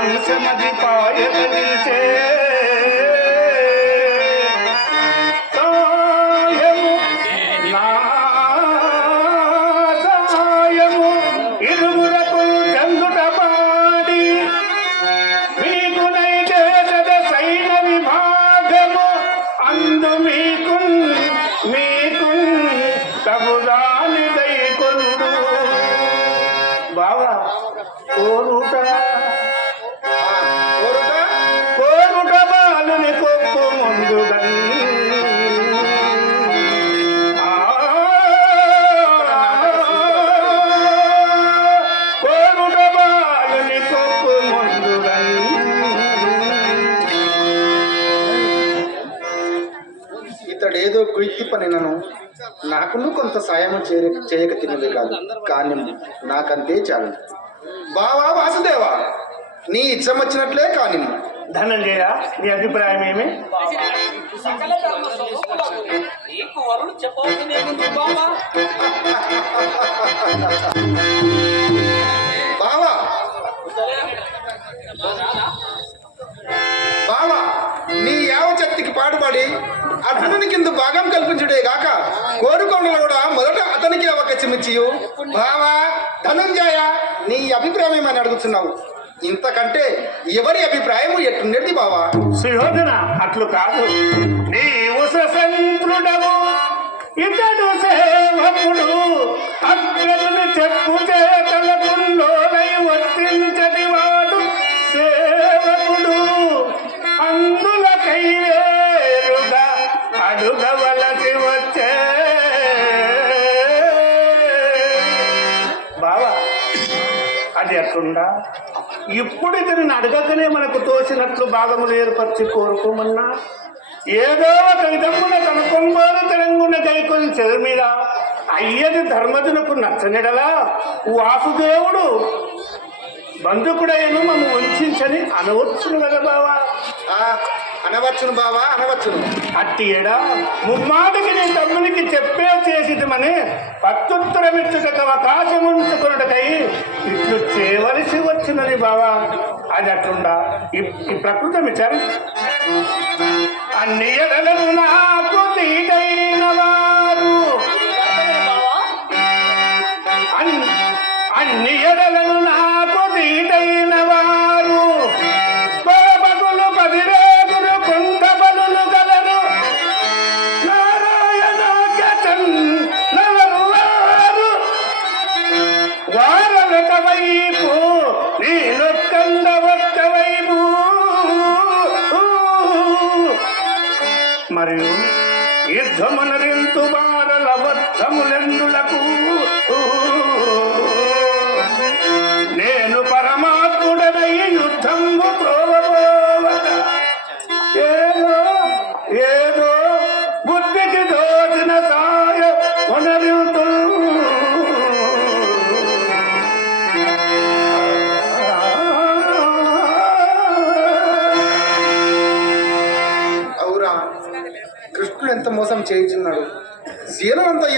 అంశమది పాయకలిసే బావా కోరుట కోరుట బాలుని కొప్పు ముందుగా కోరుట బాలుని కొప్పు ముందుగా ఇతడేదో కుయ్యి పనినను నాకును కొంత సాయం చేయక తినది కాదు, కానీ నాకంతే చాలు. బావా వాసుదేవా, నీ ఇచ్చం వచ్చినట్లే కానీ. ధనంజయ, నీ అభిప్రాయం ఏమి? బావా బావా, నీ యావశక్తికి పాటుపడి అర్జునుని కింద భాగం కల్పించుడే గాక కోరుకొండలు కూడా మొదట అతనికి అవకాశం ఇచ్చియు. బావా ధనంజయ, నీ అభిప్రాయం ఏమని అడుగుతున్నావు? ఇంతకంటే ఎవరి అభిప్రాయం ఎట్లుండేది బావా? సుయోధన, అట్లు కాదు. నీవు స్వతంత్రుడవు, ఇతడు సేవకుడు. అగ్రతుని చెప్పు చేతలకుల్లోనై వర్తించని వాడు సేవకుడు. అందులకై వేరుగా అడుగవలసి వచ్చే. బావా, అది ఎట్లుండా? ఇప్పుడు ఇతనిని అడగకనే మనకు తోచినట్లు భాగములు ఏర్పరిచి కోరుకోమన్నా ఏదో ఒక విధమున తన కొంగోలు తెలంగున కైకొని చెరుమీద అయ్యది ధర్మజునకు నచ్చనిడలా వాసుదేవుడు బంధుకుడైన మమ్మ వంచని అనవచ్చును కదా బావా? అనవచ్చును బావా, అనవచ్చును. అట్టి ఏడా ముమ్మాటికి నీ తమ్మునికి చెప్పే చేసిదమని పత్తుత్తరమిచ్చుటకు అవకాశం ఉంచుకున్నటకై ఇట్లు చేయవలసి వచ్చినది బావా. అది అట్లుండా ఈ ప్రకృతం విచారం. అన్ని ఎడలను నాకు తీగైన వారు, అన్ని ఎడలను నాకు తీగైన వారు. కోపకులు పదిరేగురు కుండ బలులు గలరు. నారాయణ నవరు వారొక వైపు, నేనొక్కంద ఒక్క వైపు. మరియు యుద్ధమునరింతు బారల వద్దములెందులకు. నేను పరమాత్ముడనై యుద్ధంబు ప్రోవక ఏదో ఏదో బుద్ధికి దోచిన సాయ కొనరింతు. అవురా, కృష్ణుడు ఎంత మోసం చేయించున్నాడు. సీనంతా